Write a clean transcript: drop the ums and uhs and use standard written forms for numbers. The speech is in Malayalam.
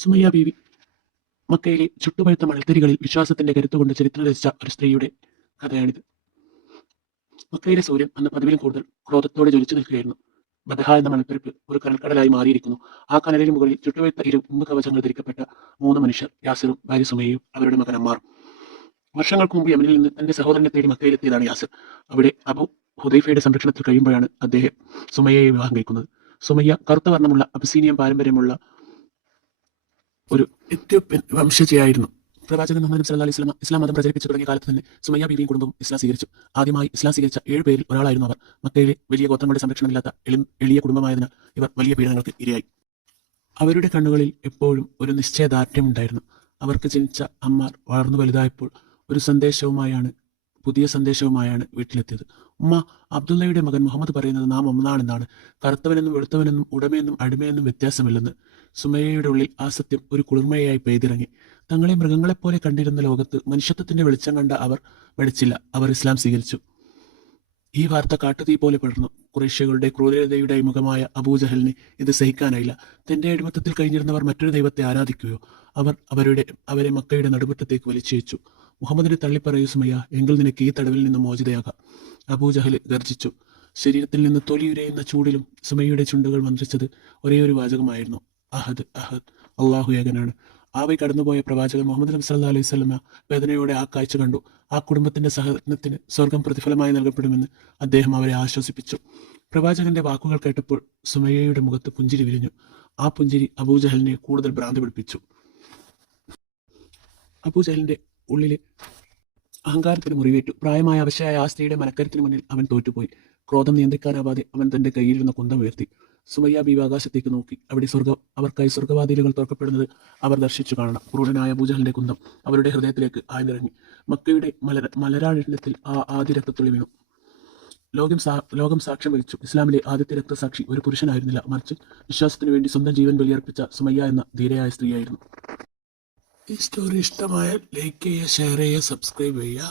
സുമയ്യ ബീവി മക്കയിലെ ചുട്ടുപഴുത്ത മണൽത്തരികളിൽ വിശ്വാസത്തിന്റെ കരുത്തുകൊണ്ട് ചരിത്രം രചിച്ച ഒരു സ്ത്രീയുടെ കഥയാണിത്. മക്കയിലെ സൂര്യൻ അന്ന് പതിവിലും കൂടുതൽ ക്രോധത്തോടെ ജ്വലിച്ചു നിൽക്കുകയായിരുന്നു. ബദഹ എന്ന മണൽപ്പരപ്പ് ഒരു കനൽക്കടലായി മാറിയിരിക്കുന്നു. ആ കനലിന് മുകളിൽ ചുട്ടുപഴുത്ത ഇരുമ്പ് കവചങ്ങൾ ധരിക്കപ്പെട്ട 3 മനുഷ്യർ, യാസിറും ഭാര്യ സുമയ്യയും അവരുടെ മകൻ അമ്മാറും. വർഷങ്ങൾക്ക് മുമ്പ് യമനിൽ നിന്ന് തന്റെ സഹോദരനെ തേടി മക്കയിലെത്തിയതാണ് യാസിർ. അവിടെ അബു ഹുദൈഫയുടെ സംരക്ഷണത്തിൽ കഴിയുമ്പോഴാണ് അദ്ദേഹം സുമയ്യയെ വിവാഹം കഴിക്കുന്നത്. സുമയ്യ കറുത്ത വർണ്ണമുള്ള അബസീനിയൻ പാരമ്പര്യമുള്ള ഒരു എത്യോപ്യൻ വംശജയായിരുന്നു. പ്രവാചകൻ മുഹമ്മദ് സല്ലല്ലാഹു അലൈഹി വസല്ലം ഇസ്ലാം മതം പ്രചരിപ്പിച്ചു തുടങ്ങിയ കാലത്ത് തന്നെ സുമയ്യ ബീവിയും കുടുംബവും ഇസ്ലാം സ്വീകരിച്ചു. ആദ്യമായി ഇസ്ലാം സ്വീകരിച്ച 7 പേരിൽ ഒരാളായിരുന്നു അവർ. മക്കയിലെ വലിയ ഗോത്രങ്ങളുടെ സംരക്ഷണമില്ലാത്ത എളിയ കുടുംബമായതിനാൽ ഇവർ വലിയ പീഡനങ്ങൾക്ക് ഇരയായി. അവരുടെ കണ്ണുകളിൽ എപ്പോഴും ഒരു നിശ്ചയദാർഢ്യമുണ്ടായിരുന്നു. അവർക്ക് ജനിച്ച അമ്മാർ വളർന്നു വലുതായപ്പോൾ ഒരു പുതിയ സന്ദേശവുമായാണ് വീട്ടിലെത്തിയത്. ഉമ്മ, അബ്ദുള്ളയുടെ മകൻ മുഹമ്മദ് പറയുന്നത് നാം ഒന്നാണെന്നാണ്. കറുത്തവനെന്നും വെളുത്തവനെന്നും ഉടമയെന്നും അടിമയെന്നും വ്യത്യാസമില്ലെന്ന്. സുമയ്യയുടെ ഉള്ളിൽ ആ സത്യം ഒരു കുളിർമയായി പെയ്തിറങ്ങി. തങ്ങളെ മൃഗങ്ങളെപ്പോലെ കണ്ടിരുന്ന ലോകത്ത് മനുഷ്യത്വത്തിന്റെ വെളിച്ചം കണ്ട അവർ മടിച്ചില്ല. അവർ ഇസ്ലാം സ്വീകരിച്ചു. ഈ വാർത്ത കാട്ടുതീ പോലെ പടർന്നു. ഖുറൈശികളുടെ ക്രൂരതയുടെ മുഖമായ അബൂജഹലിന് ഇത് സഹിക്കാനായില്ല. തന്റെ അടിമത്തത്തിൽ കഴിഞ്ഞിരുന്നവർ മറ്റൊരു ദൈവത്തെ ആരാധിക്കുകയോ? അവരെ മക്കയുടെ നടുമുറ്റത്തേക്ക് വലിച്ചയച്ചു. മുഹമ്മദിനെ തള്ളിപ്പറയൂ സുമയ്യ, എങ്കിൽ നിനക്ക് ഈ തടവിൽ നിന്ന് മോചിതയാകാം. അബൂജഹൽ ഗർജിച്ചു. ശരീരത്തിൽ നിന്ന് തൊലിയുരയുന്ന ചൂടിലും സുമയ്യയുടെ ചുണ്ടുകൾ മന്ത്രിച്ചത് ഒരേ ഒരു വാചകമായിരുന്നു: അഹദ് അഹദ്, അള്ളാഹു ഏകനാണ്. ആവി കടന്നുപോയ പ്രവാചകൻ മുഹമ്മദ് നബി സല്ലല്ലാഹു അലൈഹി വസല്ലം വേദനയോടെ ആ കാഴ്ച കണ്ടു. ആ കുടുംബത്തിന്റെ സഹനത്തിന് സ്വർഗം പ്രതിഫലമായി നൽകപ്പെടുമെന്ന് അദ്ദേഹം അവരെ ആശ്വസിപ്പിച്ചു. പ്രവാചകന്റെ വാക്കുകൾ കേട്ടപ്പോൾ സുമയ്യയുടെ മുഖത്ത് പുഞ്ചിരി വിരിഞ്ഞു. ആ പുഞ്ചിരി അബൂജഹലിനെ കൂടുതൽ ഭ്രാന്ത് പിടിപ്പിച്ചു. അബൂജഹലിന്റെ ഉള്ളിലെ അഹങ്കാരത്തിന് മുറിവേറ്റു. പ്രായമായ അവശയായ ആ സ്ത്രീയുടെ മനക്കരത്തിന് മുന്നിൽ അവൻ തോറ്റുപോയി. ക്രോധം നിയന്ത്രിക്കാനാവാതെ അവൻ തന്റെ കയ്യിലിരുന്ന കുന്തം ഉയർത്തി. സുമയ്യ ബീവി ആകാശത്തേക്ക് നോക്കി. അവിടെ അവർക്കായി സ്വർഗവാതിലുകൾ തുറക്കപ്പെടുന്നത് അവർ ദർശിച്ചു കാണണം. ക്രൂരനായ അബൂജഹലിന്റെ കുന്തം അവരുടെ ഹൃദയത്തിലേക്ക് ആഴ്ന്നിറങ്ങി. മക്കയുടെ മലരാഴിണത്തിൽ ആ ആദ്യ രക്തത്തുള്ളി വീണു. ലോകം സാക്ഷ്യം വഹിച്ചു. ഇസ്ലാമിലെ ആദ്യത്തെ രക്തസാക്ഷി ഒരു പുരുഷനായിരുന്നില്ല, മറിച്ച് വിശ്വാസത്തിനു വേണ്ടി സ്വന്തം ജീവൻ ബലിയർപ്പിച്ച സുമയ്യ എന്ന ധീരയായ സ്ത്രീയായിരുന്നു. ഈ സ്റ്റോറി ഇഷ്ടമായാൽ ലൈക്ക് ചെയ്യുക, ഷെയർ ചെയ്യുക, സബ്സ്ക്രൈബ് ചെയ്യുക.